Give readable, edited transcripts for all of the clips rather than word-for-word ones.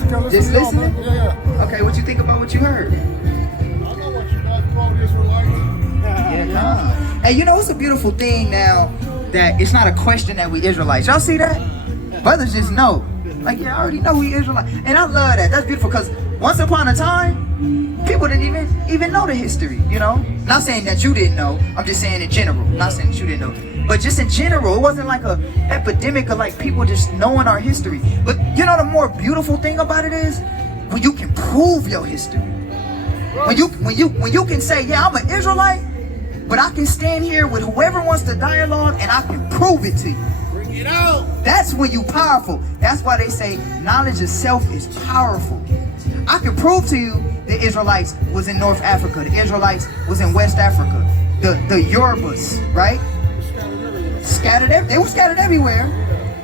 I'm just listening? Yeah. Okay, what you think about what you heard? I know what you guys call the Israelites. Yeah. Hey, you know, it's a beautiful thing now that it's not a question that we Israelites. Y'all see that? Brothers just know. Like, yeah, I already know we Israelites. And I love that. That's beautiful because once upon a time, people didn't even know the history, you know? Not saying that you didn't know. I'm just saying in general. Not saying that you didn't know. But just in general, it wasn't like a epidemic of like people just knowing our history. But you know the more beautiful thing about it is when you can prove your history. When you can say, yeah, I'm an Israelite, but I can stand here with whoever wants to dialogue and I can prove it to you. Bring it out. That's when you powerful. That's why they say knowledge of self is powerful. I can prove to you the Israelites was in North Africa. The Israelites was in West Africa. The Yorubas, right? They were scattered everywhere.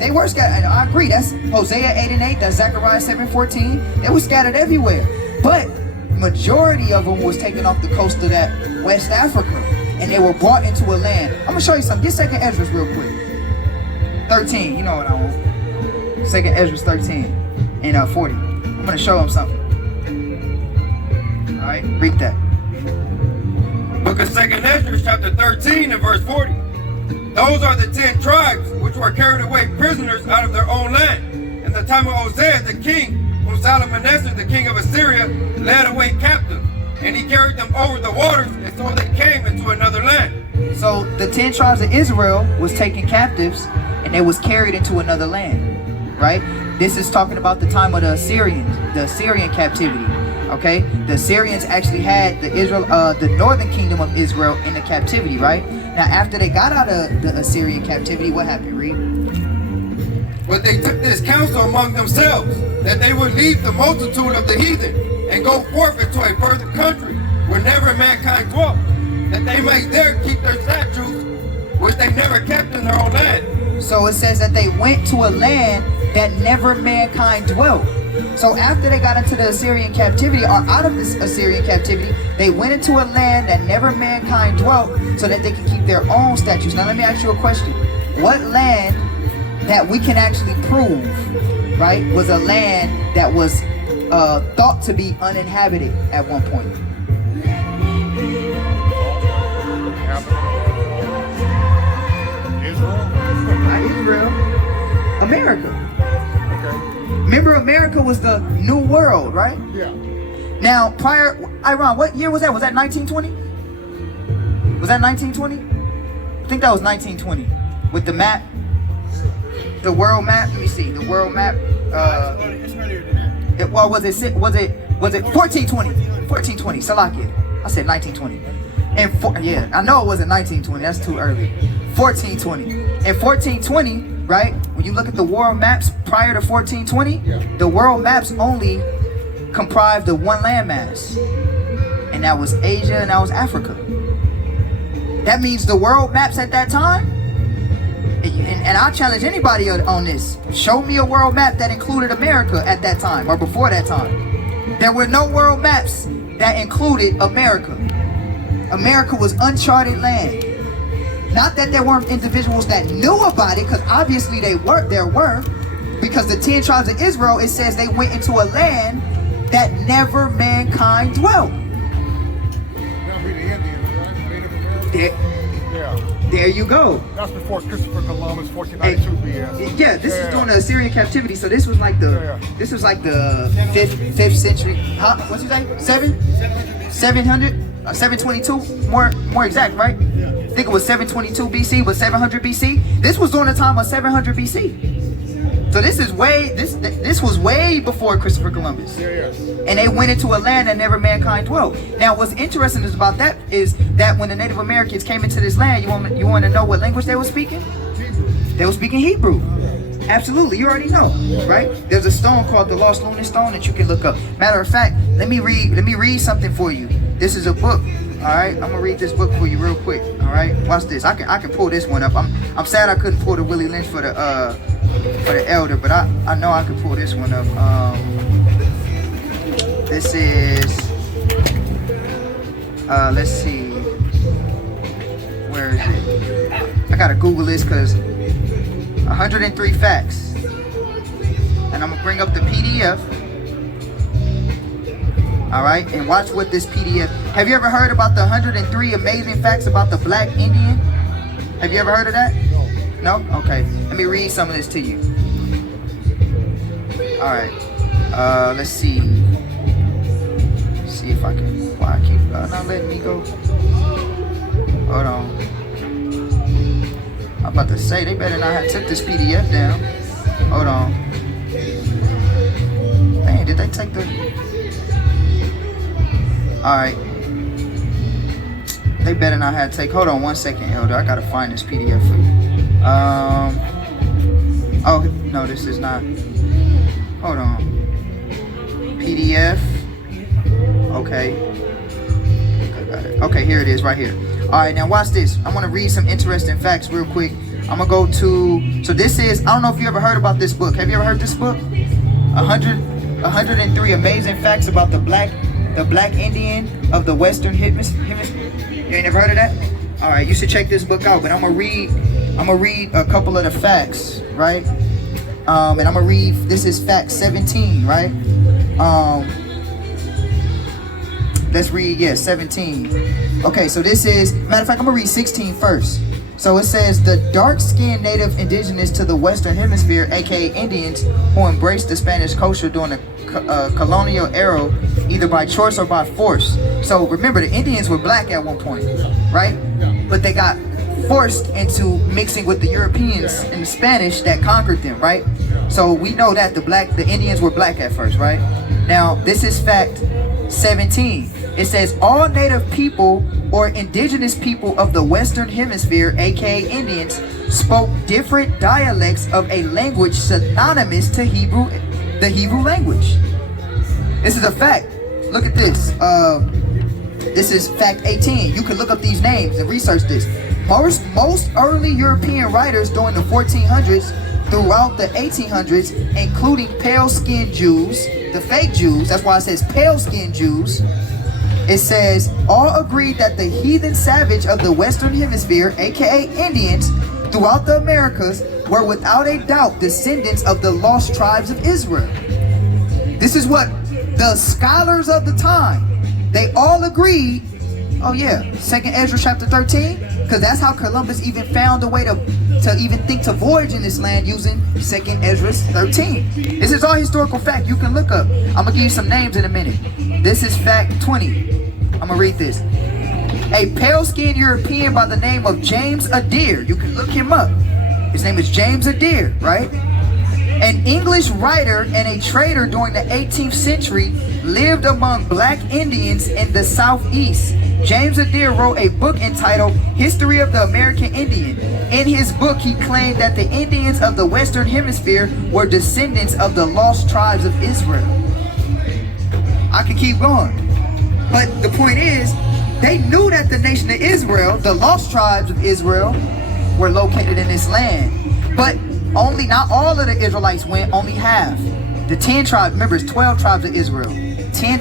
They were scattered. I agree. That's Hosea 8 and 8. That's Zechariah 7:14. They were scattered everywhere. But majority of them was taken off the coast of that West Africa. And they were brought into a land. I'm going to show you something. Get 2nd Ezra real quick. 13. You know what I want. 2nd Ezra 13 and 40. I'm going to show them something. All right. Read that. Book of 2nd Ezra, chapter 13 and verse 40. Those are the 10 tribes which were carried away prisoners out of their own land. In the time of Hosea the king, whom Salmanassar the king of Assyria led away captive. And he carried them over the waters, and so they came into another land. So the 10 tribes of Israel was taken captives, and they was carried into another land, right? This is talking about the time of the Assyrian captivity. Okay, the Assyrians actually had the northern kingdom of Israel in the captivity, right? Now, after they got out of the Assyrian captivity, what happened? Read. But they took this counsel among themselves, that they would leave the multitude of the heathen and go forth into a further country where never mankind dwelt, that they might there keep their statutes, which they never kept in their own land. So it says that they went to a land that never mankind dwelt. So after they got into the Assyrian captivity, or out of this Assyrian captivity, they went into a land that never mankind dwelt so that they could keep their own statutes. Now let me ask you a question. What land that we can actually prove, right, was a land that was thought to be uninhabited at one point? Israel. America. Remember, America was the new world, right? Yeah. Now, Iran, what year was that? Was that 1920? Was that 1920? I think that was 1920. With the map, the world map. Let me see, the world map. It's earlier than that. Was it 1420? 1420. Salakia. I said 1920. And yeah, I know it wasn't 1920. That's too early. 1420. And 1420, right? When you look at the world maps prior to 1420, the world maps only comprised of one landmass, and that was Asia and that was Africa. That means the world maps at that time, and I challenge anybody on this, show me a world map that included America at that time or before that time. There were no world maps that included America. America was uncharted land. Not that there weren't individuals that knew about it, because obviously there were, because the 10 tribes of Israel, it says they went into a land that never mankind dwelt. That'll be the Indians, right? Native Americans. There you go. That's before Christopher Columbus, 1492 BS. Yeah, this is during the Assyrian captivity, so this was like the fifth century. Huh? What'd you say? 700? 722, more exact, right? Yeah. I think it was 722 BC, but 700 BC. This was during the time of 700 BC. So this was way before Christopher Columbus. Yeah. And they went into a land that never mankind dwelt. Now, what's interesting about that is that when the Native Americans came into this land, you want to know what language they were speaking? Hebrew. They were speaking Hebrew. Absolutely, you already know, right? There's a stone called the Lost Lunar Stone that you can look up. Matter of fact, let me read something for you. This is a book. All right, I'm gonna read this book for you real quick. All right, watch this. I can pull this one up. I'm sad I couldn't pull the Willie Lynch for the elder, but I know I could pull this one up. This is let's see, where is it? I gotta Google this because 103 facts, and I'm gonna bring up the PDF. All right, and watch what this PDF. Have you ever heard about the 103 amazing facts about the black Indian? Have you ever heard of that? No? Okay. Let me read some of this to you. All right. Let's see. See if I can. Why I keep not letting me go? Hold on. I'm about to say they better not have took this PDF down. Hold on. Dang, did they take the? All right. They better not have take. Hold on 1 second, Elder. I gotta find this PDF for you. Oh no, this is not. Hold on. PDF. Okay. Got it. Okay, here it is, right here. All right, now watch this. I want to read some interesting facts real quick. I'm gonna go to. So this is. I don't know if you ever heard about this book. Have you ever heard this book? 103 amazing facts about the black Indian of the Western Hemisphere. You ain't never heard of that? All right, you should check this book out. But I'm gonna read a couple of the facts, right? And I'm gonna read. This is fact 17, right? Let's read, 17. Okay, so this is, matter of fact, I'm gonna read 16 first. So it says, the dark-skinned native indigenous to the Western Hemisphere, aka Indians, who embraced the Spanish culture during the colonial era, either by choice or by force. So remember, the Indians were black at one point, right? But they got forced into mixing with the Europeans and the Spanish that conquered them, right? So we know that the Indians were black at first, right? Now, this is fact 17. It says all native people or indigenous people of the Western Hemisphere, aka Indians, spoke different dialects of a language synonymous to the Hebrew language. This is a fact. Look at this. This is fact 18. You can look up these names and research this. Most early European writers during the 1400s throughout the 1800s, including pale-skinned Jews, the fake Jews, that's why it says pale-skinned Jews, it says, all agreed that the heathen savage of the Western Hemisphere, aka Indians, throughout the Americas, were without a doubt descendants of the lost tribes of Israel. This is what the scholars of the time, they all agreed. Oh yeah, 2nd Ezra chapter 13, because that's how Columbus even found a way to even think to voyage in this land using 2nd Ezra 13. This is all historical fact you can look up. I'm gonna give you some names in a minute. This is fact 20. I'm gonna read this. A pale-skinned European by the name of James Adair. You can look him up. His name is James Adair, right? An English writer and a trader during the 18th century lived among black Indians in the Southeast. James Adair wrote a book entitled History of the American Indian. In his book, he claimed that the Indians of the Western Hemisphere were descendants of the lost tribes of Israel. I can keep going. But the point is, they knew that the nation of Israel, the lost tribes of Israel, were located in this land. But not all of the Israelites went, only half. The 10 tribes, remember it's 12 tribes of Israel. 10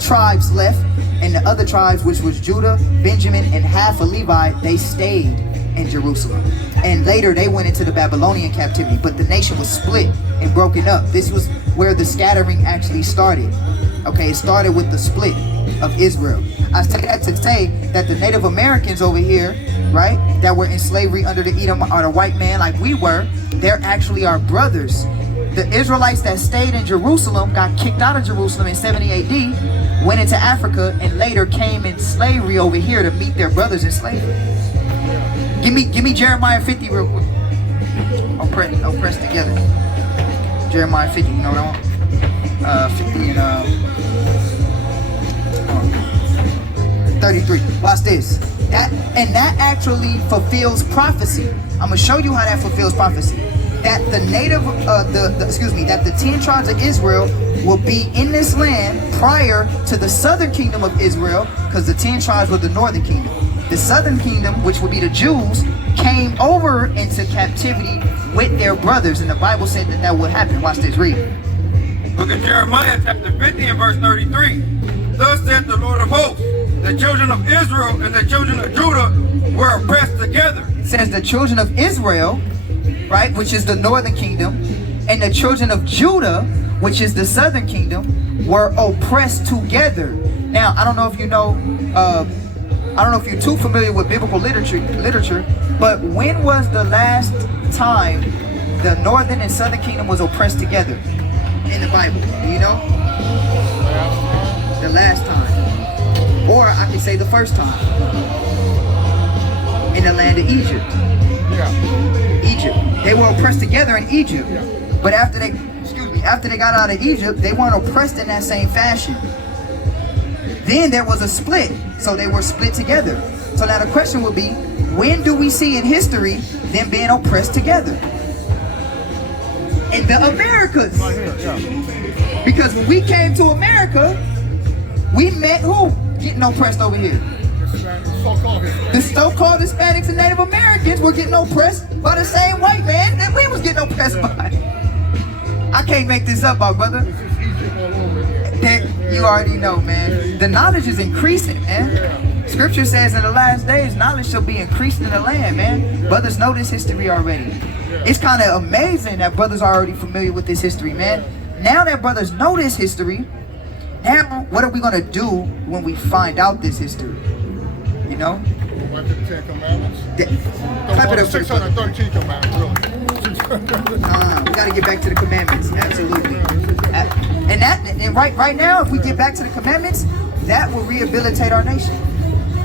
tribes left, and the other tribes, which was Judah, Benjamin, and half of Levi, they stayed in Jerusalem. And later they went into the Babylonian captivity, but the nation was split and broken up. This was where the scattering actually started. Okay, it started with the split of Israel. I say that to say that the Native Americans over here, right, that were in slavery under the Edom or the white man like we were, they're actually our brothers. The Israelites that stayed in Jerusalem got kicked out of Jerusalem in 70 AD, went into Africa, and later came in slavery over here to meet their brothers in slavery. Give me Jeremiah 50 real quick. I'll press together. Jeremiah 50, you know what I want? 50 and 33. Watch this. That actually fulfills prophecy. I'm gonna show you how that fulfills prophecy. That the that the 10 tribes of Israel will be in this land prior to the southern kingdom of Israel, because the 10 tribes were the northern kingdom. The southern kingdom, which would be the Jews, came over into captivity with their brothers, and the Bible said that would happen. Watch this, read. Book of Jeremiah chapter 50 and verse 33. Thus said the Lord of hosts, the children of Israel and the children of Judah were oppressed together. It says the children of Israel, right, which is the northern kingdom, and the children of Judah which is the southern kingdom, were oppressed together. Now, I don't know if you know, I don't know if you're too familiar with biblical literature, but when was the last time the northern and southern kingdom was oppressed together in the Bible? Do you know? The last time. Or I can say the first time. In the land of Egypt. Yeah. Egypt. They were oppressed together in Egypt. Yeah. But after they got out of Egypt, they weren't oppressed in that same fashion. Then there was a split. So they were split together. So now the question would be, when do we see in history them being oppressed together? In the Americas. Right here, yeah. Because when we came to America, we met who? Getting oppressed over here. The so-called Hispanics and Native Americans were getting oppressed by the same white man that we was getting oppressed by. I can't make this up, my brother. You already know, man. The knowledge is increasing, man. Scripture says in the last days, knowledge shall be increased in the land, man. Brothers know this history already. It's kind of amazing that brothers are already familiar with this history, man. Now that brothers know this history, now what are we going to do when we find out this history? You know? Go back to the 10 Commandments. Clap it up. 613 commandments, really. We got to get back to the commandments. Absolutely. And right now, if we get back to the commandments, that will rehabilitate our nation.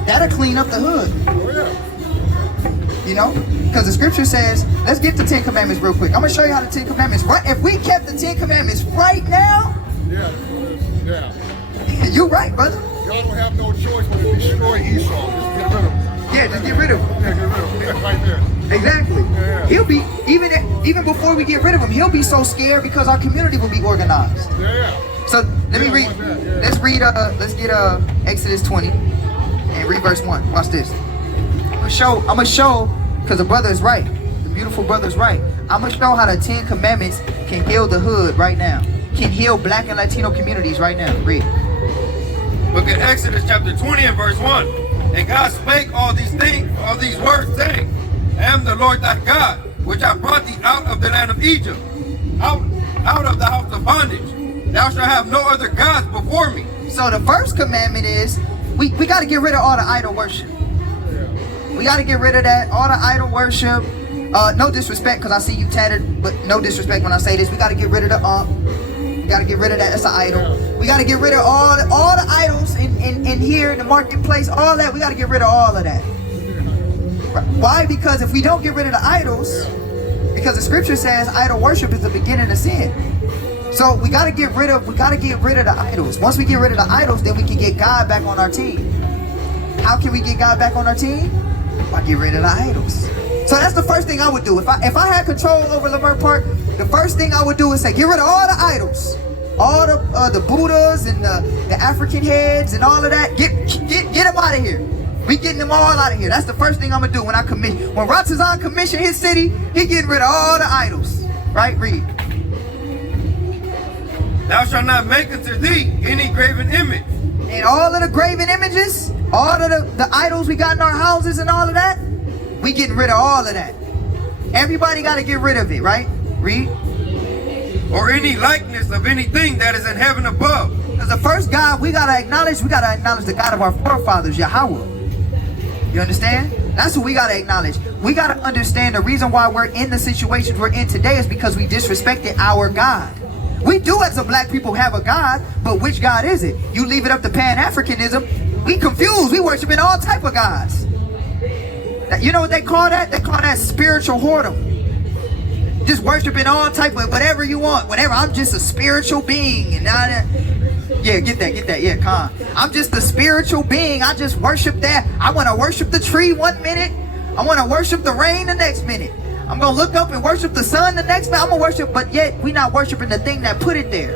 That'll clean up the hood. Oh, yeah. You know? Because the scripture says, let's get the 10 commandments real quick. I'm going to show you how the 10 commandments, right? If we kept the 10 commandments right now, Yeah. you're right, brother. Y'all don't have no choice but to destroy Esau. Just get rid of him. Yeah, just get rid of him. Yeah, get rid of him. Yeah, right there. Exactly. Yeah. He'll be, even before we get rid of him, he'll be so scared because our community will be organized. Yeah. So let me read. Let's read. Let's get Exodus 20 and read verse 1. Watch this. I'm gonna show because the brother is right. The beautiful brother is right. I'm gonna show how the 10 commandments can heal the hood right now. Can heal Black and Latino communities right now. Read. Look at Exodus chapter 20 and verse 1. And God spake all these words, saying, I am the Lord thy God, which I brought thee out of the land of Egypt, out of the house of bondage. Thou shalt have no other gods before me. So the first commandment is, we got to get rid of all the idol worship. We got to get rid of that, all the idol worship. No disrespect, because I see you tattered, but no disrespect when I say this. We got to get rid of the we got to get rid of that. That's an idol. We got to get rid of all the idols in here in the marketplace, all that. We got to get rid of all of that. Why? Because if we don't get rid of the idols, because the scripture says idol worship is the beginning of sin. So we got to get rid of the idols. Once we get rid of the idols, then we can get God back on our team. How can we get God back on our team? By get rid of the idols. So that's the first thing I would do. If I had control over Lamar Park, the first thing I would do is say, get rid of all the idols. All the Buddhas and the African heads and all of that. Get them out of here. We getting them all out of here. That's the first thing I'm gonna do when Ratazan commission his city, he getting rid of all the idols. Right? Read. Thou shalt not make unto thee any graven image. And all of the graven images, all of the idols we got in our houses and all of that, we getting rid of all of that. Everybody got to get rid of it, right? Read. Or any likeness of anything that is in heaven above. Because the first God we got to acknowledge the God of our forefathers, Yahweh. You understand? That's what we got to acknowledge. We got to understand the reason why we're in the situations we're in today is because we disrespected our God. We do as a black people have a God, but which God is it? You leave it up to Pan-Africanism, we confused. We worshiping all type of gods. You know what they call that? They call that spiritual whoredom. Just worshiping all type of whatever you want. Whatever. I'm just a spiritual being. And yeah, get that. Yeah, Khan. I'm just a spiritual being. I just worship that. I want to worship the tree 1 minute. I want to worship the rain the next minute. I'm going to look up and worship the sun the next minute. I'm going to worship, but yet we not worshiping the thing that put it there.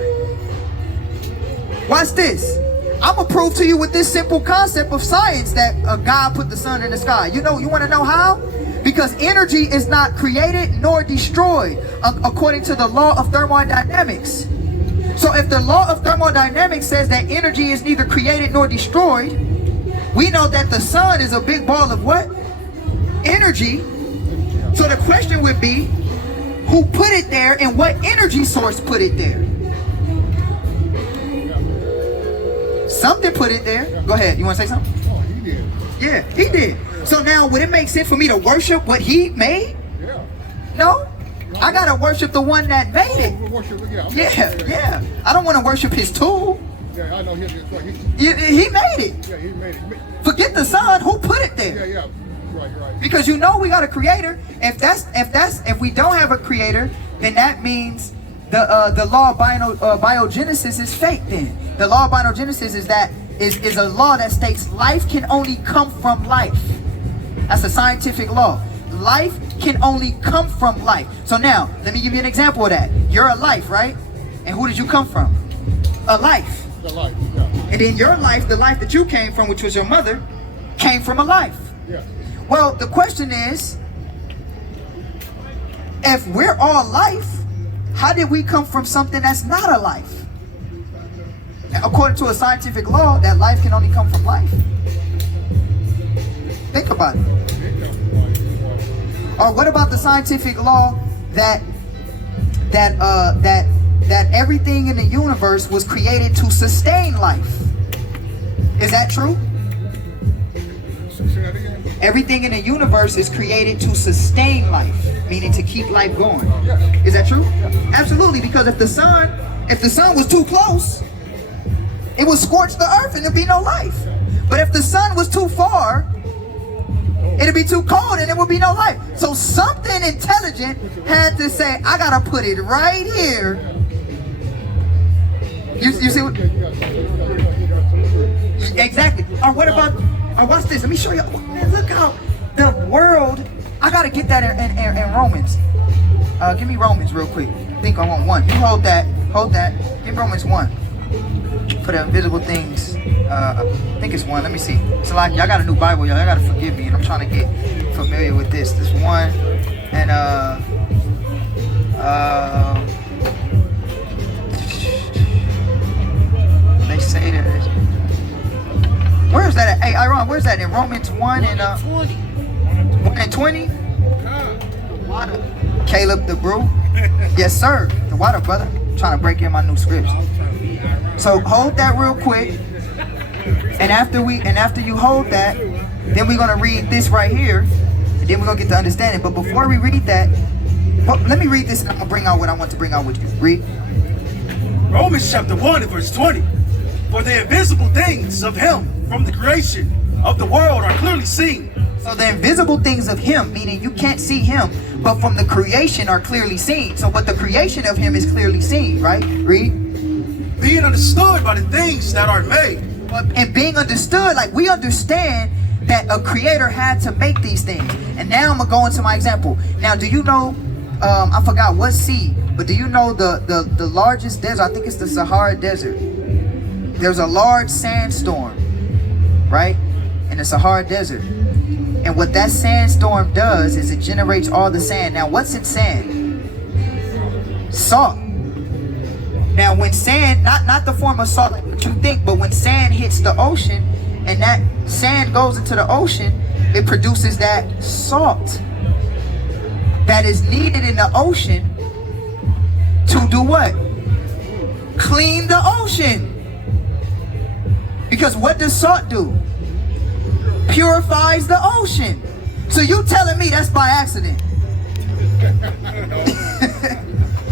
Watch this. I'm going to prove to you with this simple concept of science that God put the sun in the sky. You want to know how? Because energy is not created nor destroyed according to the law of thermodynamics. So if the law of thermodynamics says that energy is neither created nor destroyed, we know that the sun is a big ball of what? Energy. So the question would be, who put it there and what energy source put it there? Something put it there. Go ahead. You want to say something? Oh, he did. Yeah, he did. So now, would it make sense for me to worship what he made? Yeah. No. I gotta worship the one that made it. Worship, Yeah. I don't want to worship his tool. Yeah, I know. He made it. Yeah, he made it. Forget the son. Who put it there? Yeah. Right. Because you know we got a creator. If we don't have a creator, then that means the law of biogenesis is fake. Then the law of biogenesis is a law that states life can only come from life. That's a scientific law. Life can only come from life. So now, let me give you an example of that. You're a life, right? And who did you come from? A life. The life, yeah. And then your life, the life that you came from, which was your mother, came from a life. Yeah. Well, the question is, if we're all life, how did we come from something that's not a life? According to a scientific law, that life can only come from life. Think about it. Or what about the scientific law that everything in the universe was created to sustain life? Is that true? Everything in the universe is created to sustain life, meaning to keep life going. Is that true? Absolutely, because if the sun was too close, it would scorch the earth and there'd be no life. But if the sun was too far, it'd be too cold and there would be no life. So something intelligent had to say, I gotta put it right here. You see what? Exactly. Or what about, watch this, let me show you. Man, look how the world, I gotta get that in Romans. Give me Romans real quick. I think I want 1. You hold that. Give Romans 1. For the invisible things. I think it's 1. Let me see. So like, y'all got a new Bible, y'all gotta forgive me, and I'm trying to get familiar with this. This 1, and they say that. Where is that at? Hey, Iron, where's that in Romans 1 and 1 and 20? Water. Caleb the brew. Yes, sir. The water, brother. I'm trying to break in my new scripts. So hold that real quick. And after you hold that, then we're gonna read this right here, and then we're gonna get to understanding. But before we read that, let me read this, and I'm gonna bring out what I want to bring out with you. Read. Romans chapter 1 and verse 20. For the invisible things of him from the creation of the world are clearly seen. So the invisible things of him, meaning you can't see him, but from the creation are clearly seen. So what the creation of him is clearly seen, right? Read. Being understood by the things that are made. And being understood, like we understand that a creator had to make these things. And now I'm gonna go into my example. Now, do you know, I forgot what sea, but do you know the largest desert? I think it's the Sahara Desert. There's a large sandstorm, right? In the Sahara Desert. And what that sandstorm does is it generates all the sand. Now, what's in sand? Salt. Now, when sand, not the form of salt like what you think, but when sand hits the ocean and that sand goes into the ocean, it produces that salt that is needed in the ocean to do what? Clean the ocean. Because what does salt do? Purifies the ocean. So you telling me that's by accident?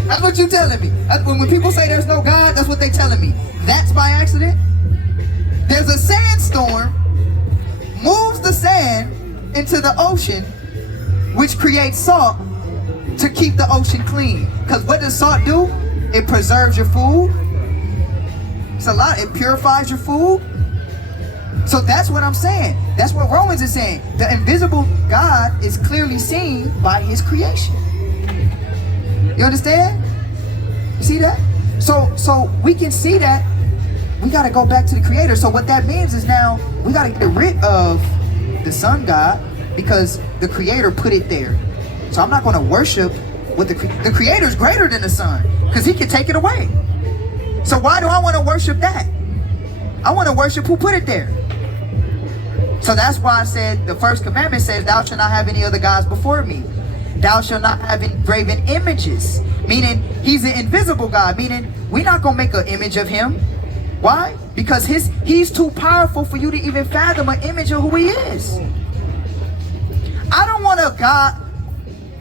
That's what you telling me. When people say there's no God, that's what they telling me. That's by accident? There's a sandstorm, moves the sand into the ocean, which creates salt to keep the ocean clean. Because what does salt do? It preserves your food. It's a lot. It purifies your food. So that's what I'm saying. That's what Romans is saying. The invisible God is clearly seen by his creation. You understand? You see that? So we can see that. We got to go back to the creator. So what that means is now we got to get rid of the sun God because the creator put it there. So I'm not going to worship what the creator is greater than the sun because he can take it away. So why do I want to worship that? I want to worship who put it there. So that's why I said the first commandment says, thou shalt not have any other gods before me. Thou shalt not have graven images. Meaning he's an invisible God. Meaning we're not going to make an image of him. Why? Because he's too powerful for you to even fathom an image of who he is. I don't want a God.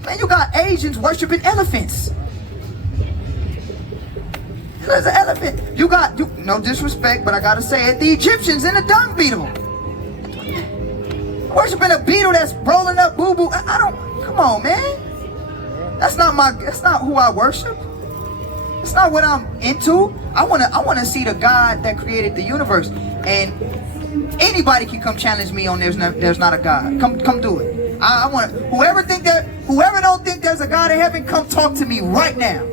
Man, you got Asians worshiping elephants. There's an elephant. You got, no disrespect, but I gotta say it, the Egyptians in a dung beetle. Worshiping a beetle that's rolling up boo-boo. I don't, come on, man. That's not who I worship. It's not what I'm into. I wanna see the God that created the universe. And anybody can come challenge me on there's not a God. Come do it. I want whoever don't think there's a God in heaven, come talk to me right now.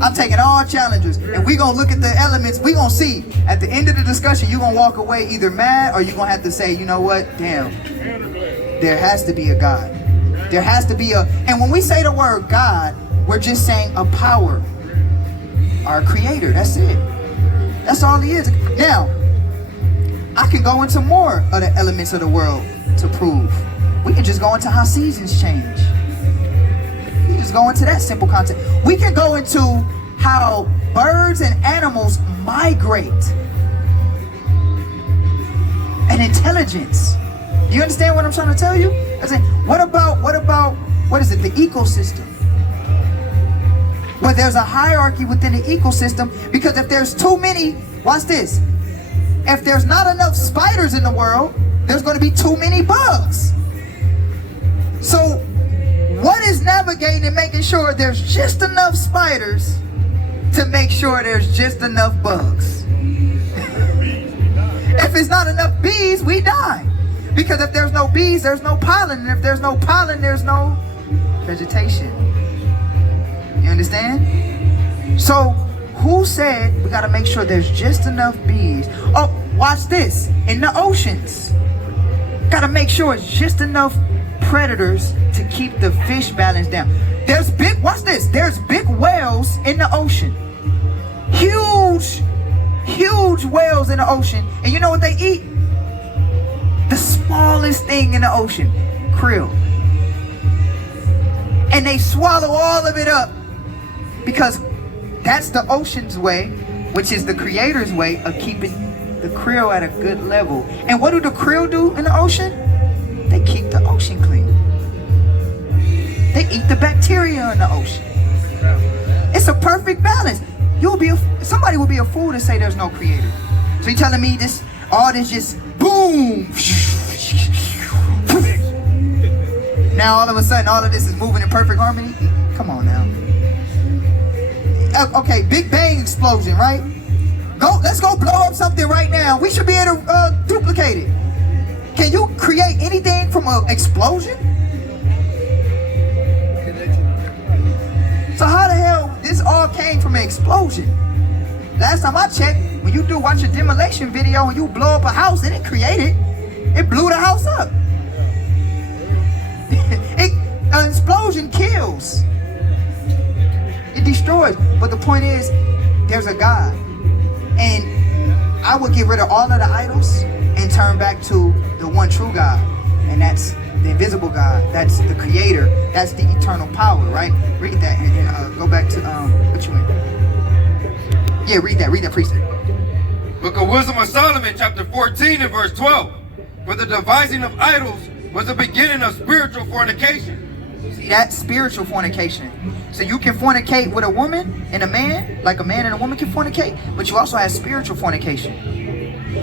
I'm taking all challenges, and we gonna look at the elements. We gonna see at the end of the discussion, you gonna walk away either mad or you gonna have to say, you know what, damn, there has to be a God. There has to be a, and when we say the word God, we're just saying a power, our creator. That's it. That's all he is. Now, I can go into more of the elements of the world to prove. We can just go into how seasons change. We just go into that simple concept. We can go into how birds and animals migrate. And intelligence. You understand what I'm trying to tell you? I said, what is it, the ecosystem? Where there's a hierarchy within the ecosystem, because if there's too many, watch this, if there's not enough spiders in the world, there's going to be too many bugs. So what is navigating and making sure there's just enough spiders to make sure there's just enough bugs? If it's not enough bees, we die. Because if there's no bees, there's no pollen. And if there's no pollen, there's no vegetation. You understand? So who said we got to make sure there's just enough bees? Oh, watch this. In the oceans, got to make sure it's just enough predators to keep the fish balance down. Watch this. There's big whales in the ocean. Huge whales in the ocean. And you know what they eat? The smallest thing in the ocean, krill. And they swallow all of it up because that's the ocean's way, which is the creator's way of keeping the krill at a good level. And what do the krill do in the ocean? They keep the ocean clean. They eat the bacteria in the ocean. It's a perfect balance. Somebody will be a fool to say there's no creator. So you telling me all this just boom. Now all of a sudden all of this is moving in perfect harmony? Come on now. Okay, Big Bang explosion, right? Let's go blow up something right now. We should be able to duplicate it. Can you create anything from an explosion? So how the hell this all came from an explosion? Last time I checked, when you watch a demolition video and you blow up a house, it didn't create it. It blew the house up. An explosion kills. It destroys. But the point is, there's a God. And I would get rid of all of the idols and turn back to the one true God. And that's the invisible God. That's the creator. That's the eternal power, right? Read that and go back to what you in. Yeah, read that precept. Book of Wisdom of Solomon, chapter 14 and verse 12. For the devising of idols was the beginning of spiritual fornication. See, that's spiritual fornication. So you can fornicate with a woman and a man, like a man and a woman can fornicate, but you also have spiritual fornication.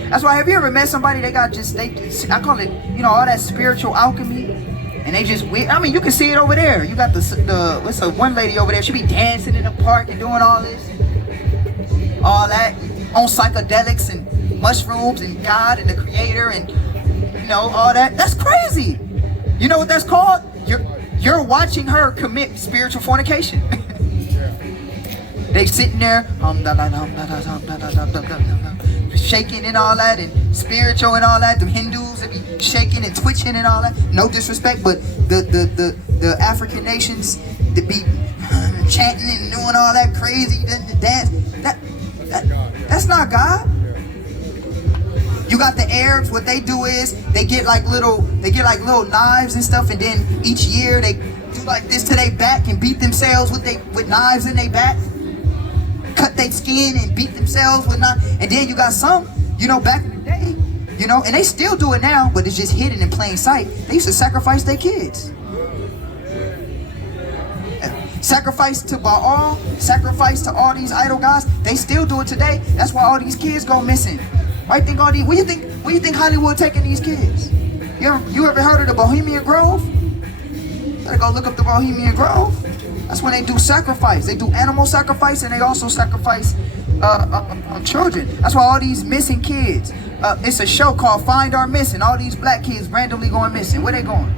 That's why, have you ever met somebody, I call it, all that spiritual alchemy, and they just, you can see it over there. You got what's one lady over there, she be dancing in the park and doing all this, all that, on psychedelics and mushrooms and God and the creator and, all that. That's crazy. You know what that's called? You're watching her commit spiritual fornication. They sitting there, shaking and all that, and spiritual and all that. The Hindus, they be shaking and twitching and all that. No disrespect, but the African nations, they be chanting and doing all that crazy dance. That's not God. You got the Arabs. What they do is they get like little knives and stuff, and then each year they do like this to their back and beat themselves with knives in their back. Cut their skin and beat themselves with not. And then you got some, you know, back in the day, you know, and they still do it now, but it's just hidden in plain sight. They used to sacrifice their kids. Sacrifice to Baal, sacrifice to all these idol gods. They still do it today. That's why all these kids go missing. Why think all these? Where you think Hollywood taking these kids? You ever heard of the Bohemian Grove? You gotta go look up the Bohemian Grove. That's when they do sacrifice. They do animal sacrifice, and they also sacrifice children. That's why all these missing kids. It's a show called Find Our Missing. All these black kids randomly going missing. Where they going?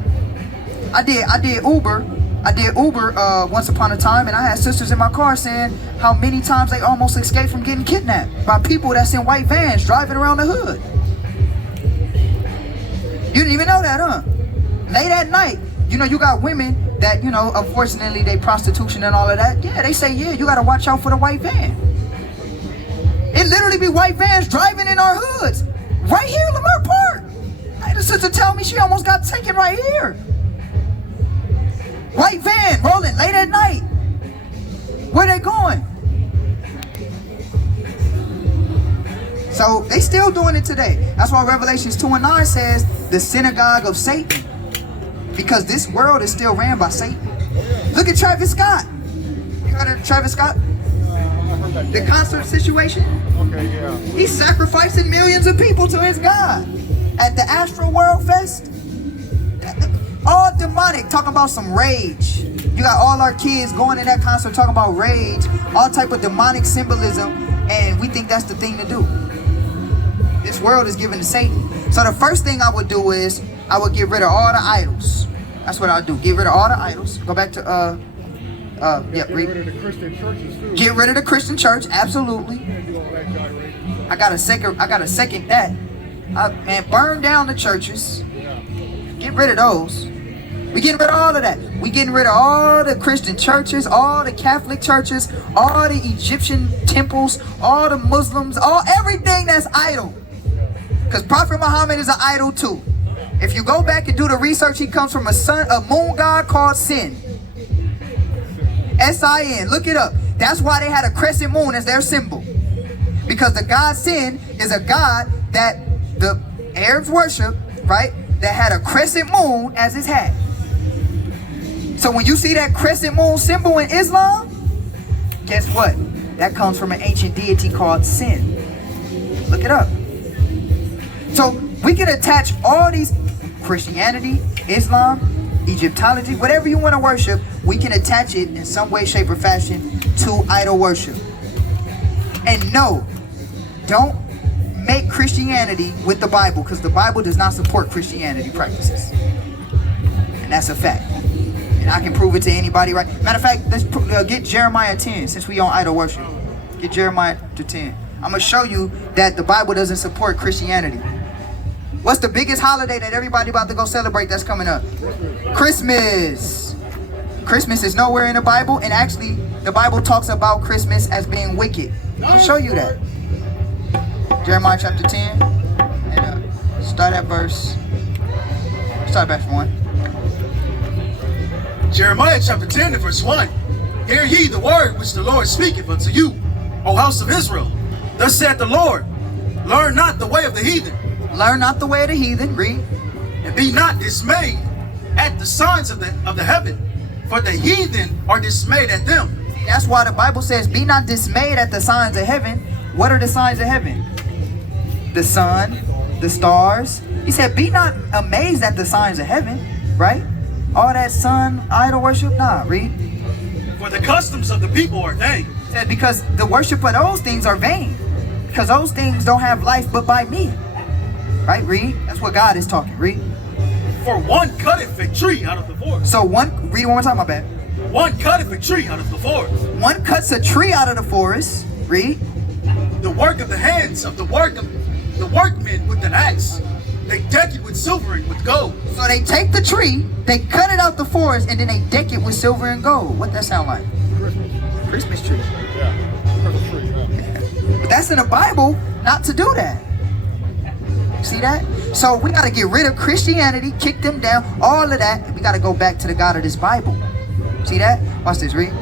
I did Uber once upon a time, and I had sisters in my car saying how many times they almost escaped from getting kidnapped by people that's in white vans driving around the hood. You didn't even know that, huh? Late at night, you know, you got women that, you know, unfortunately they prostitution and all of that. Yeah, they say, yeah, you gotta watch out for the white van. It literally be white vans driving in our hoods. Right here in Lamar Park. I had a sister tell me she almost got taken right here. White van rolling late at night. Where they going? So they still doing it today. That's why Revelations 2:9 says the synagogue of Satan. Because this world is still ran by Satan. Look at Travis Scott. You heard of Travis Scott? The concert situation? Okay, yeah. He's sacrificing millions of people to his God. At the Astro World Fest. All demonic, talking about some rage. You got all our kids going to that concert talking about rage, all type of demonic symbolism, and we think that's the thing to do. This world is given to Satan. So the first thing I would do is I would get rid of all the idols. That's what I'll do. Get rid of all the idols. Go back to Get rid of the Christian churches too. Get rid of the Christian church, absolutely. I gotta second that. Man, burn down the churches. Get rid of those. We getting rid of all of that. We getting rid of all the Christian churches, all the Catholic churches, all the Egyptian temples, all the Muslims, everything that's idol. Because Prophet Muhammad is an idol too. If you go back and do the research, he comes from a moon god called Sin. S-I-N. Look it up. That's why they had a crescent moon as their symbol. Because the god Sin is a god that the Arabs worship, right? That had a crescent moon as his hat. So when you see that crescent moon symbol in Islam, guess what? That comes from an ancient deity called Sin. Look it up. So we can attach all these Christianity, Islam, Egyptology, whatever you want to worship, we can attach it in some way, shape, or fashion to idol worship. And no, don't make Christianity with the Bible, because the Bible does not support Christianity practices. And that's a fact. And I can prove it to anybody right. Matter of fact, let's get Jeremiah 10, since we on idol worship. Get Jeremiah to 10. I'm going to show you that the Bible doesn't support Christianity. What's the biggest holiday that everybody about to go celebrate that's coming up? Christmas. Christmas is nowhere in the Bible, and actually, the Bible talks about Christmas as being wicked. I'll show you that. Jeremiah chapter 10, and start at verse 1. Jeremiah chapter 10 and verse 1. Hear ye the word which the Lord speaketh unto you, O house of Israel. Thus saith the Lord, learn not the way of the heathen. Learn not the way of the heathen, read. And be not dismayed at the signs of the heaven, for the heathen are dismayed at them. See, that's why the Bible says, be not dismayed at the signs of heaven. What are the signs of heaven? The sun, the stars. He said, be not amazed at the signs of heaven, right? All that sun, idol worship, nah, read. For the customs of the people are vain. He said, because the worship of those things are vain. Because those things don't have life but by me. Right, read. That's what God is talking, read. For one cutteth a tree out of the forest. So read one more time, my bad. One cutteth a tree out of the forest. One cuts a tree out of the forest, read. The work of the hands of the workmen with the axe. They deck it with silver and with gold. So they take the tree, they cut it out the forest, and then they deck it with silver and gold. What that sound like? Christmas tree. Yeah, Christmas tree, yeah. But that's in the Bible not to do that. See that? So we got to get rid of Christianity, kick them down, all of that. And we got to go back to the God of this Bible. See that? Watch this, read.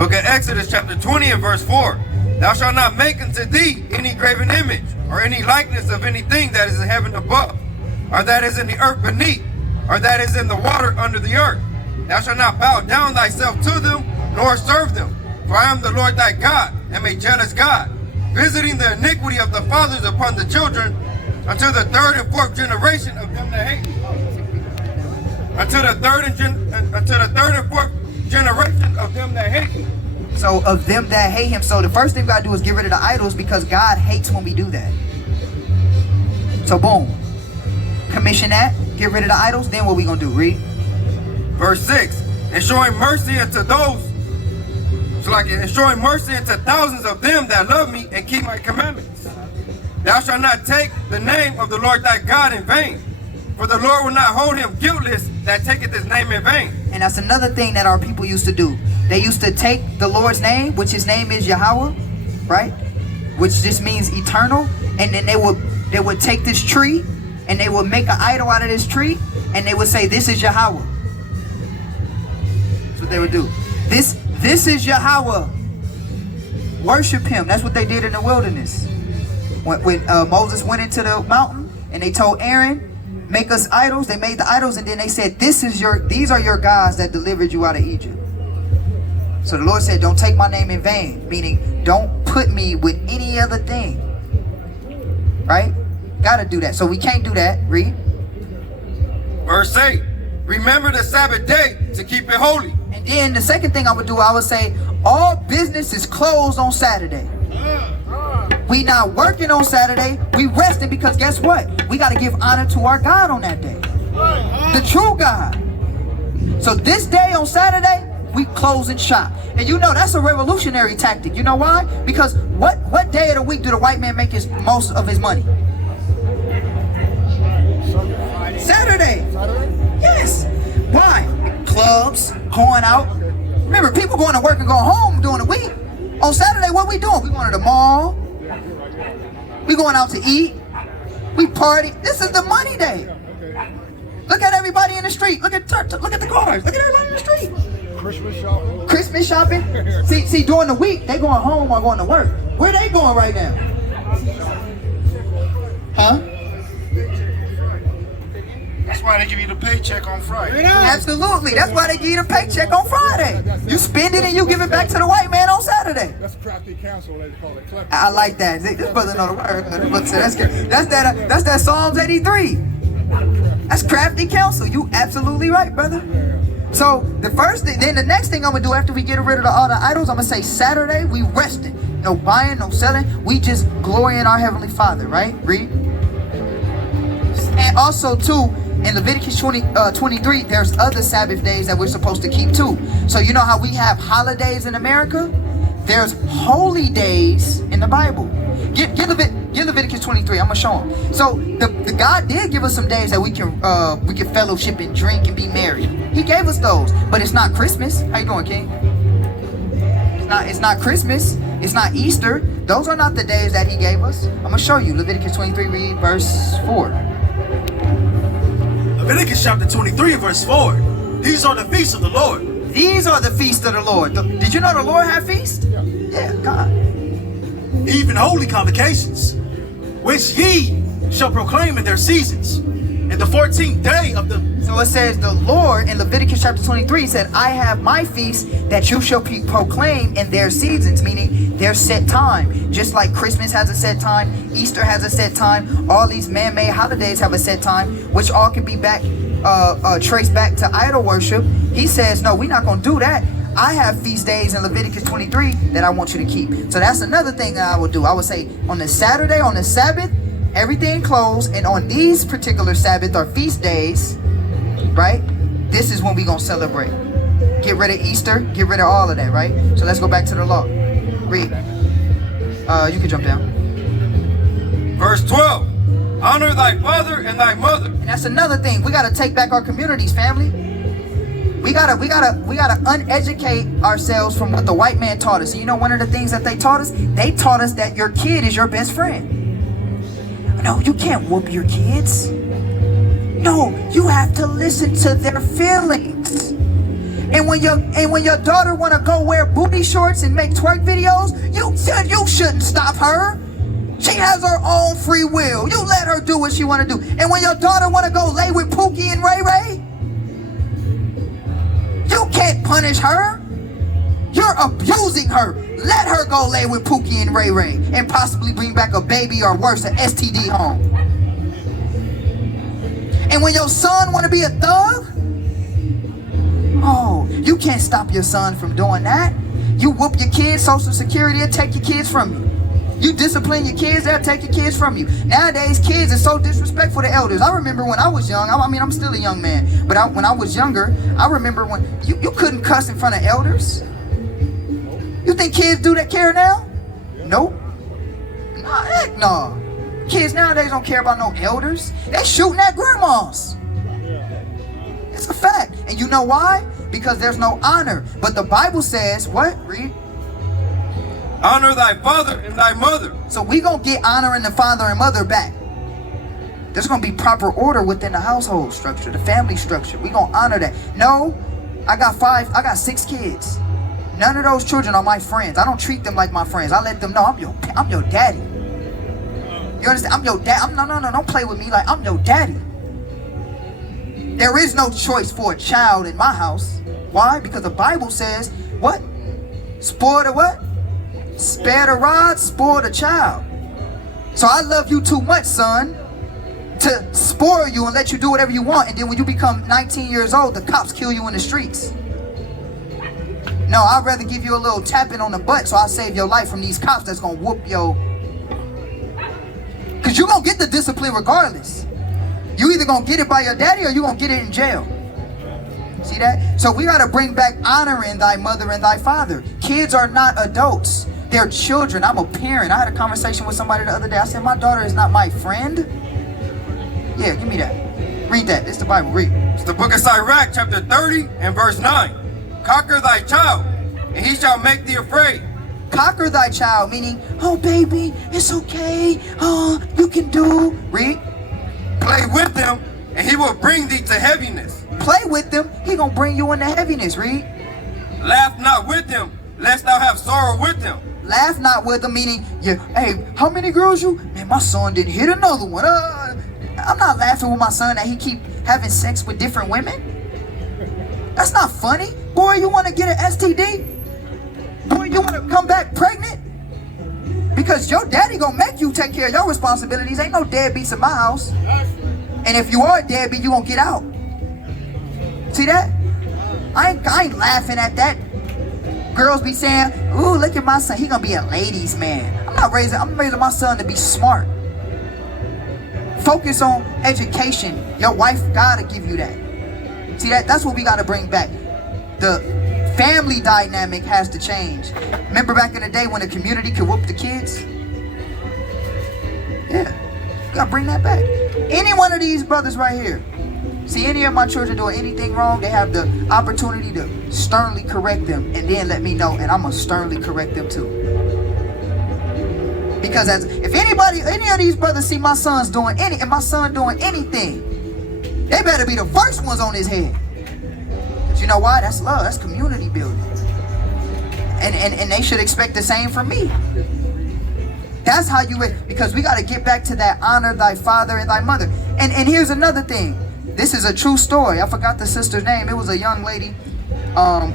Book of Exodus chapter 20 and verse 4. Thou shalt not make unto thee any graven image, or any likeness of anything that is in heaven above, or that is in the earth beneath, or that is in the water under the earth. Thou shalt not bow down thyself to them, nor serve them. For I am the Lord thy God, am a jealous God, visiting the iniquity of the fathers upon the children, until the third and fourth generation of them that hate me. Until the third and fourth generation of them that hate me. So of them that hate him. So the first thing we gotta do is get rid of the idols, because God hates when we do that. So boom. Commission that, get rid of the idols, then what we gonna do? Read. Verse 6. And showing mercy unto those, and showing mercy unto thousands of them that love me and keep my commandments. Thou shalt not take the name of the Lord thy God in vain, for the Lord will not hold him guiltless that taketh his name in vain. And that's another thing that our people used to do. They used to take the Lord's name, which his name is Yahweh, right? Which just means eternal. And then they would take this tree and they would make an idol out of this tree, and they would say, this is Yahweh. That's what they would do. This is Yahweh. Worship him. That's what they did in the wilderness. When Moses went into the mountain and they told Aaron, make us idols. They made the idols, and then they said, these are your gods that delivered you out of Egypt. So the Lord said, don't take my name in vain, meaning don't put me with any other thing. Right? Gotta do that. So we can't do that. Read. Verse 8. Remember the Sabbath day to keep it holy. And then the second thing I would do, I would say, all business is closed on Saturday. We not working on Saturday. We resting, because guess what? We got to give honor to our God on that day. The true God. So this day on Saturday, we closing shop. And you know that's a revolutionary tactic. You know why? Because what day of the week do the white man make most of his money? Saturday. Yes. Why? Clubs, going out. Remember, people going to work and going home during the week. On Saturday, what we doing? We going to the mall. We going out to eat. We party. This is the money day. Look at everybody in the street. Look at the cars. Look at everybody in the street. Christmas shopping. See, during the week, they going home or going to work. Where they going right now? Huh? That's why they give you the paycheck on Friday. Absolutely. That's why they give you the paycheck on Friday. You spend it and you give it back to the white man on Saturday. That's crafty counsel, they call it. Clever. I like that. This brother know the word. That's that Psalms 83. That's crafty counsel. You absolutely right, brother. So the first thing, then the next thing I'm gonna do after we get rid of all the idols, I'm gonna say Saturday we resting. No buying, no selling. We just glory in our Heavenly Father, right? Read. And also too, in Leviticus 23, there's other Sabbath days that we're supposed to keep too. So you know how we have holidays in America? There's holy days in the Bible. Get Leviticus 23. I'm gonna show them. So the God did give us some days that we can fellowship and drink and be merry. He gave us those, but it's not Christmas. How you doing, King? It's not Christmas. It's not Easter. Those are not the days that He gave us. I'm gonna show you. Leviticus 23, read verse 4. Leviticus chapter 23 verse 4. These are the feasts of the Lord. These are the feasts of the Lord. Did you know the Lord had feasts? Yeah, God. Even holy convocations, which ye shall proclaim in their seasons. In the 14th day of the... So it says the Lord in Leviticus chapter 23 said, I have my feasts that you shall proclaim in their seasons, meaning their set time. Just like Christmas has a set time, Easter has a set time, all these man-made holidays have a set time, which all can be traced back to idol worship. He says, no, we're not going to do that. I have feast days in Leviticus 23 that I want you to keep. So that's another thing that I would do. I would say on the Saturday, on the Sabbath, everything closed, and on these particular Sabbath or feast days, right, this is when we're going to celebrate. Get rid of Easter, get rid of all of that, right? So let's go back to the law. Read. You can jump down. Verse 12. Honor thy father and thy mother. And that's another thing. We got to take back our communities, family. We gotta uneducate ourselves from what the white man taught us. And you know one of the things that they taught us? They taught us that your kid is your best friend. No, you can't whoop your kids. No, you have to listen to their feelings. And when your daughter want to go wear booty shorts and make twerk videos, you shouldn't stop her. She has her own free will. You let her do what she want to do. And when your daughter want to go lay with Pookie and Ray Ray, you can't punish her. You're abusing her. Let her go lay with Pookie and Ray Ray and possibly bring back a baby or worse, an STD home. And when your son want to be a thug, oh, you can't stop your son from doing that. You whoop your kids, Social Security will take your kids from you. You discipline your kids, they'll take your kids from you. Nowadays, kids are so disrespectful to elders. I remember when I was young, I mean, I'm still a young man, but when I was younger, I remember when you couldn't cuss in front of elders. You think kids do that care now? Nope. Nah, heck no. Kids nowadays don't care about no elders. They shooting at grandmas. It's a fact. And you know why? Because there's no honor. But the Bible says, what? Read. Honor thy father and thy mother. So we gonna get honoring the father and mother back. There's gonna be proper order within the household structure, the family structure. We gonna honor that. No, I got 6 kids. None of those children are my friends. I don't treat them like my friends. I let them know I'm your daddy. You understand? I'm your dad. No, don't play with me like I'm your daddy. There is no choice for a child in my house. Why? Because the Bible says, what? Spoil the what? Spare the rod, spoil the child. So I love you too much, son, to spoil you and let you do whatever you want. And then when you become 19 years old, the cops kill you in the streets. No, I'd rather give you a little tapping on the butt so I save your life from these cops that's gonna whoop your... Because you're gonna get the discipline regardless. You either gonna get it by your daddy or you gonna get it in jail. See that? So we gotta bring back honoring thy mother and thy father. Kids are not adults. They're children. I'm a parent. I had a conversation with somebody the other day. I said, my daughter is not my friend. Yeah, give me that. Read that. It's the Bible. Read. It's the book of Sirach, chapter 30 and verse 9. Conquer thy child, and he shall make thee afraid. Conquer thy child, meaning, oh baby, it's okay. Oh, you can do. Read. Play with him, and he will bring thee to heaviness. Play with them. He gonna bring you into heaviness. Read. Laugh not with him, lest thou have sorrow with him. Laugh not with them, meaning, hey, how many girls you? Man, my son didn't hit another one. I'm not laughing with my son that he keep having sex with different women. That's not funny. Boy, you want to get an STD? Boy, you want to come back pregnant? Because your daddy gonna make you take care of your responsibilities. Ain't no deadbeats in my house. And if you are a deadbeat, you gonna get out. See that? I ain't laughing at that. Girls be saying, ooh, look at my son. He gonna be a ladies' man. I'm raising my son to be smart. Focus on education. Your wife gotta give you that. See that? That's what we gotta bring back. The family dynamic has to change. Remember back in the day when the community could whoop the kids? Yeah, you gotta bring that back. Any one of these brothers right here, see any of my children doing anything wrong, they have the opportunity to sternly correct them and then let me know, and I'm gonna sternly correct them too. Because if any of these brothers see my son doing anything, they better be the first ones on his head. But you know why? That's love. That's community building. And they should expect the same from me. That's how because we got to get back to that honor thy father and thy mother. And here's another thing. This is a true story. I forgot the sister's name. It was a young lady.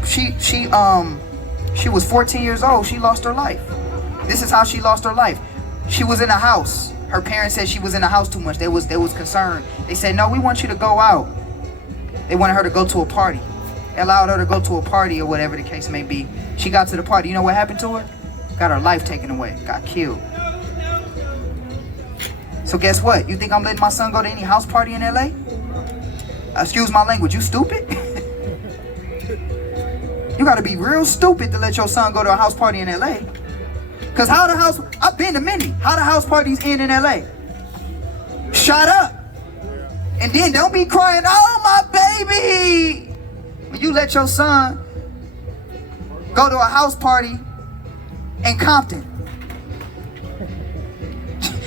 She was 14 years old. She lost her life. This is how she lost her life. She was in a house. Her parents said she was in the house too much. They was concerned. They said, no, we want you to go out. They wanted her to go to a party. They allowed her to go to a party or whatever the case may be. She got to the party. You know what happened to her? Got her life taken away. Got killed. So guess what? You think I'm letting my son go to any house party in LA? Excuse my language. You stupid? You got to be real stupid to let your son go to a house party in LA. Because I've been to many. How the house parties end in LA? Shut up. And then don't be crying, oh my baby. When you let your son go to a house party in Compton.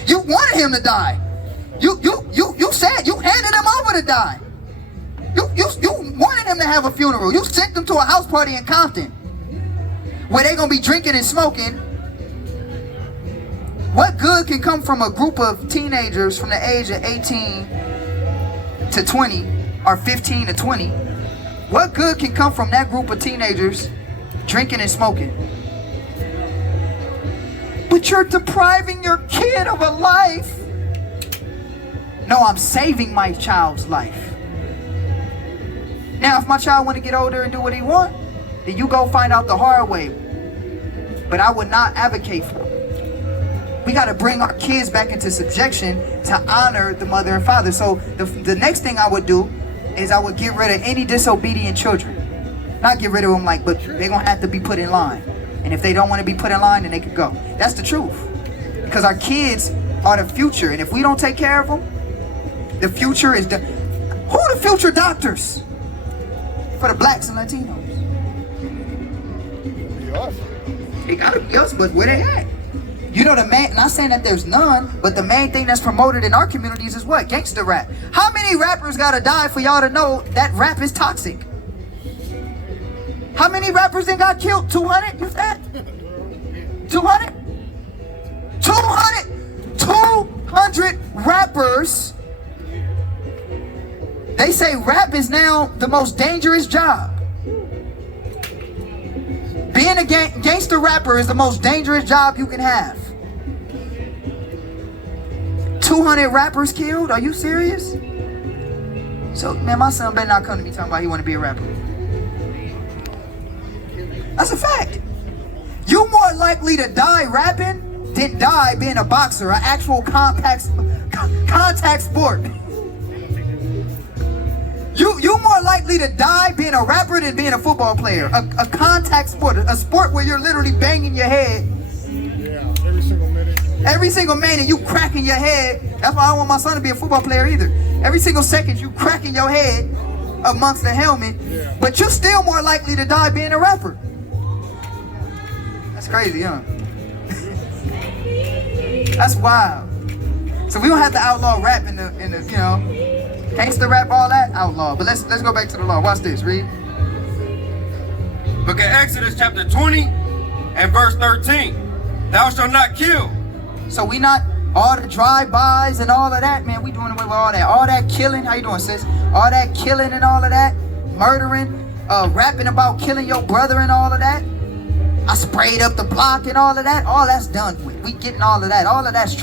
You wanted him to die. You said, you handed him over to die. wanted him to have a funeral. You sent them to a house party in Compton where they gonna be drinking and smoking. What good can come from a group of teenagers from the age of 18 to 20 or 15 to 20? What good can come from that group of teenagers drinking and smoking? But you're depriving your kid of a life. No, I'm saving my child's life. Now, if my child want to get older and do what he want, then you go find out the hard way. But I would not advocate for it. We got to bring our kids back into subjection to honor the mother and father. So the next thing I would do is I would get rid of any disobedient children. Not get rid of them but they're going to have to be put in line. And if they don't want to be put in line, then they can go. That's the truth. Because our kids are the future. And if we don't take care of them, the future is who are the future doctors? For the blacks and Latinos. It gotta be us, but where they at? You know, not saying that there's none, but the main thing that's promoted in our communities is what? Gangster rap. How many rappers gotta die for y'all to know that rap is toxic? How many rappers then got killed? 200? You said? 200? 200 rappers. They say rap is now the most dangerous job. Being a gangster rapper is the most dangerous job you can have. 200 rappers killed? Are you serious? So, man, my son better not come to me talking about he want to be a rapper. That's a fact. You more likely to die rapping than die being a boxer, an actual contact sport. You more likely to die being a rapper than being a football player. A contact sport, a sport where you're literally banging your head. Yeah, every single minute. Every single minute you cracking your head. That's why I don't want my son to be a football player either. Every single second you cracking your head amongst the helmet. Yeah. But you're still more likely to die being a rapper. That's crazy, huh? That's wild. So we don't have to outlaw rap in the you know, gangster rap, all that, outlaw. But let's go back to the law. Watch this, read. Book of Exodus chapter 20 and verse 13. Thou shalt not kill. So we not all the drive-bys and all of that, man. We doing away with all that. All that killing. How you doing, sis? All that killing and all of that. Murdering, rapping about killing your brother and all of that. I sprayed up the block and all of that. All that's done with. We getting all of that. All of that's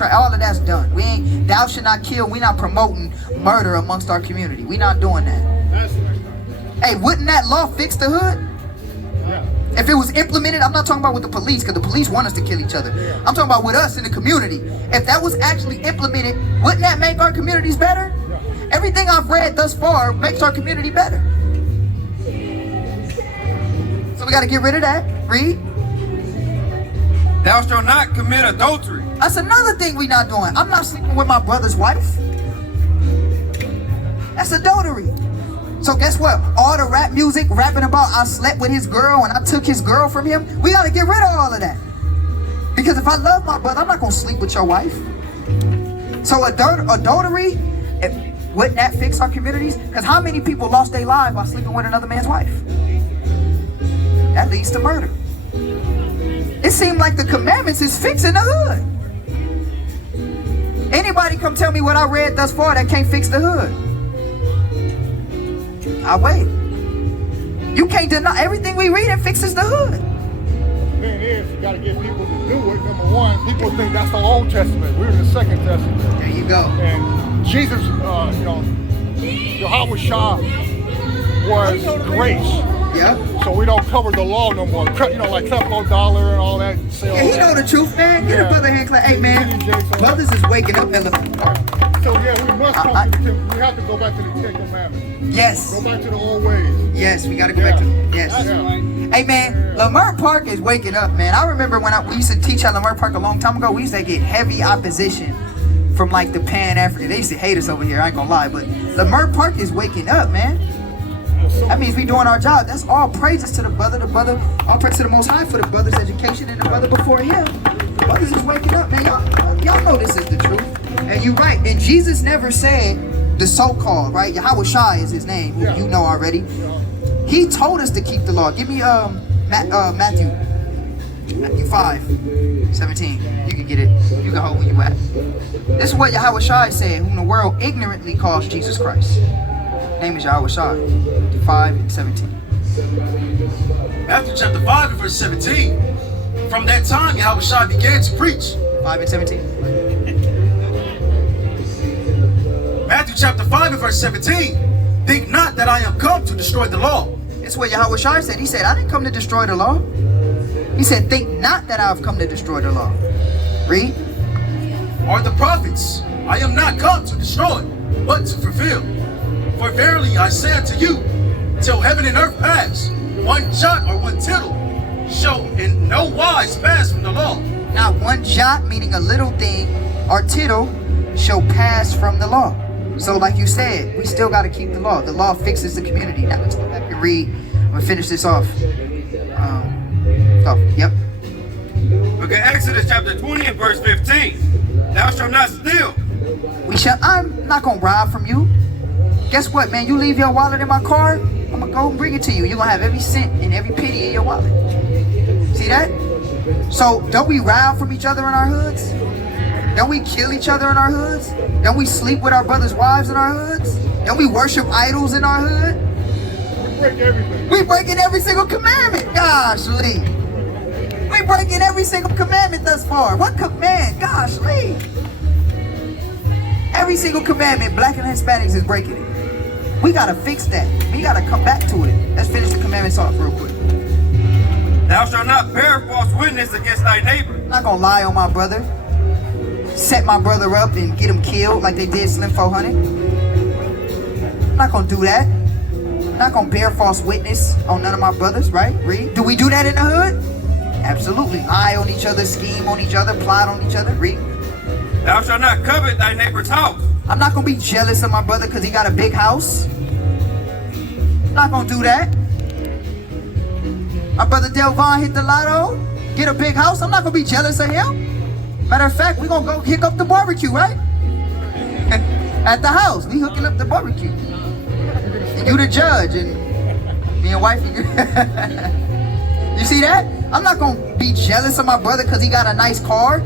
done. We ain't, thou shalt not kill. We not promoting murder amongst our community. We not doing that. Hey, wouldn't that law fix the hood? Yeah. If it was implemented, I'm not talking about with the police, because the police want us to kill each other. Yeah. I'm talking about with us in the community. If that was actually implemented, wouldn't that make our communities better? Yeah. Everything I've read thus far makes our community better. So we got to get rid of that. Read. Thou shalt not commit adultery. That's another thing we not doing. I'm not sleeping with my brother's wife. That's adultery. So guess what? All the rap music rapping about I slept with his girl and I took his girl from him, we got to get rid of all of that. Because if I love my brother, I'm not going to sleep with your wife. So adultery, wouldn't that fix our communities? Because how many people lost their lives by sleeping with another man's wife? That leads to murder. It seemed like the commandments is fixing the hood. Anybody come tell me what I read thus far that can't fix the hood? I'll wait. You can't deny everything we read. It fixes the hood. The thing is, you got to get people to do it. Number one, people think that's the Old Testament. We're in the Second Testament. There you go. And Jesus, Yahweh Shah was grace. Yeah. So we don't cover the law no more. Like Klepto Dollar and all that. Yeah, he know the truth, man. Get a brother hand clap. Hey, man. Brothers is waking up. So yeah, we must come to we have to go back to the Ten Commandments. Yes. Go back to the old ways. Yes, we got to go back to yes. Hey, man, Lamar Park is waking up, man. I remember when we used to teach at Lamar Park a long time ago, we used to get heavy opposition from like the Pan-African. They used to hate us over here, I ain't gonna lie. But Lamar Park is waking up, man. That means we doing our job. That's all praises to the brother. All praise to the Most High for the brother's education and the brother before him. The brothers is waking up, man. Y'all know this is the truth. And you're right. And Jesus never said the so-called, right? Yahweh Shai is his name, who Yeah. you know already. He told us to keep the law. Give me Matthew 5:17. You can get it. You can hold where you at. This is what Yahweh Shai said, whom the world ignorantly calls Jesus Christ. Name is Yahweh Shai. 5:17. Matthew chapter 5 and verse 17. From that time, Yahweh Shai began to preach. 5:17. Matthew chapter 5 and verse 17. Think not that I am come to destroy the law. That's what Yahweh Shai said. He said, I didn't come to destroy the law. He said, think not that I've come to destroy the law. Read. Or the prophets. I am not come to destroy, but to fulfill. For verily I say unto you, till heaven and earth pass, one jot or one tittle shall in no wise pass from the law. Not one jot, meaning a little thing, or tittle, shall pass from the law. So like you said, we still got to keep the law. The law fixes the community. Now let's go back and read. I'm going to finish this off. Yep. Okay, Exodus chapter 20 and verse 15. Thou shalt not steal. I'm not going to rob from you. Guess what, man? You leave your wallet in my car, I'm going to go and bring it to you. You're going to have every cent and every penny in your wallet. See that? So don't we rob from each other in our hoods? Don't we kill each other in our hoods? Don't we sleep with our brothers' wives in our hoods? Don't we worship idols in our hood? We break everything. We breaking every single commandment. Gosh, Lee. We breaking every single commandment thus far. What command? Gosh, Lee. Every single commandment, black and Hispanics is breaking it. We gotta fix that. We gotta come back to it. Let's finish the commandments off real quick. Thou shalt not bear false witness against thy neighbor. I'm not gonna lie on my brother. Set my brother up and get him killed like they did Slim 400. I'm not gonna do that. I'm not gonna bear false witness on none of my brothers, right? Read. Do we do that in the hood? Absolutely. Eye on each other, scheme on each other, plot on each other. Read. Thou shalt not covet thy neighbor's house. I'm not gonna be jealous of my brother because he got a big house. I'm not gonna do that. My brother Delvon hit the lotto, get a big house. I'm not gonna be jealous of him. Matter of fact, we're gonna go hook up the barbecue, right? At the house, we hooking up the barbecue. And you the judge, and me and wife. You see that? I'm not gonna be jealous of my brother because he got a nice car.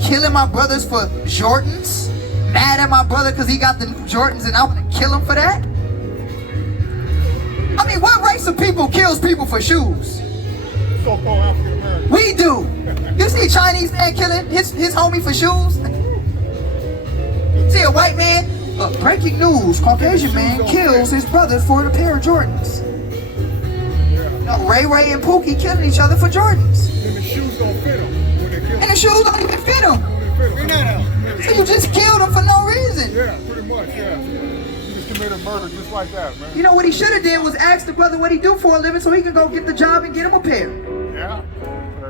Killing my brothers for Jordans. Mad at my brother because he got the Jordans and I want to kill him for that. I mean, what race of people kills people for shoes? So-called African American. We do. You see a Chinese man killing his homie for shoes? See a white man? Breaking news, Caucasian man kills his brothers for a pair of Jordans. No, Ray and Pookie killing each other for Jordans. And the shoes don't fit them when they kill And the shoes don't even fit them. them. So you just killed them for no reason. Yeah, pretty much, yeah. He just committed murder just like that, man. You know what he should have did was ask the brother what he do for a living so he can go get the job and get him a pair. Yeah.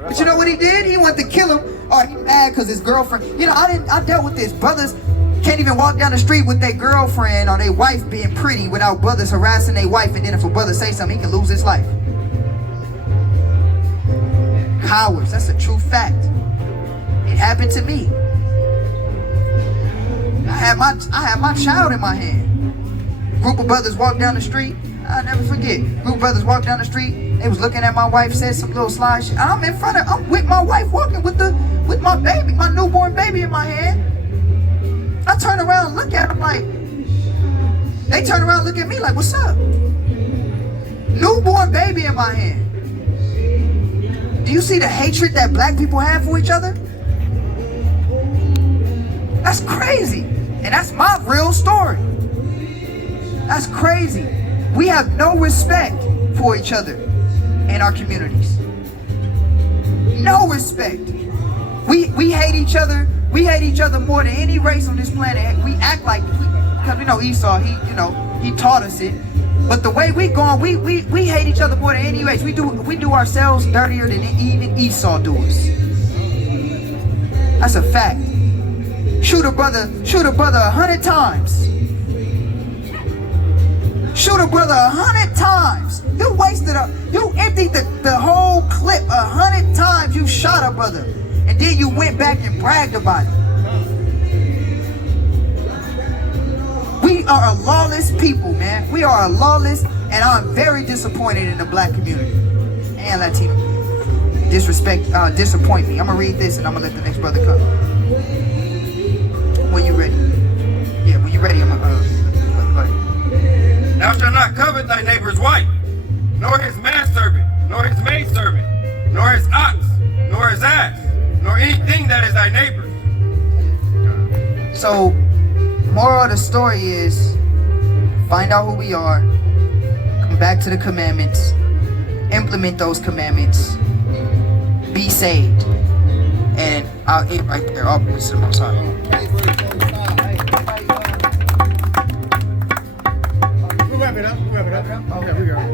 But you know what he did? He wanted to kill him. Oh, he mad because his girlfriend. You know, I dealt with this. Brothers can't even walk down the street with their girlfriend or their wife being pretty without brothers harassing their wife, and then if a brother say something, he can lose his life. Cowards, that's a true fact. It happened to me. I had my child in my hand. Group of brothers walked down the street. I'll never forget. Group of brothers walked down the street. They was looking at my wife, said some little sly shit. I'm with my wife walking with my baby, my newborn baby in my hand. I turn around and look at them like, they turn around and look at me like, what's up? Newborn baby in my hand. Do you see the hatred that black people have for each other? That's crazy. And that's my real story. That's crazy. We have no respect for each other in our communities. No respect. We hate each other. We hate each other more than any race on this planet. We act like, because we know Esau, he taught us it. But the way we going, we hate each other more than any race. We do ourselves dirtier than even Esau do us. That's a fact. Shoot a brother 100 times. Shoot a brother 100 times. You emptied the whole clip 100 times. You shot a brother. And then you went back and bragged about it. We are a lawless people, man. We are a lawless, and I'm very disappointed in the black community and Latino. Disappoint me. I'm gonna read this and I'm gonna let the next brother come. When you ready? Yeah, when you ready, I'm gonna go ahead. Thou shalt not covet thy neighbor's wife, nor his manservant, nor his maidservant, nor his ox, nor his ass, nor anything that is thy neighbor's. So, moral of the story is, find out who we are, come back to the commandments, implement those commandments, be saved. And I'll end right there. All praise to the Most High. We'll wrap it up. Okay, we got it.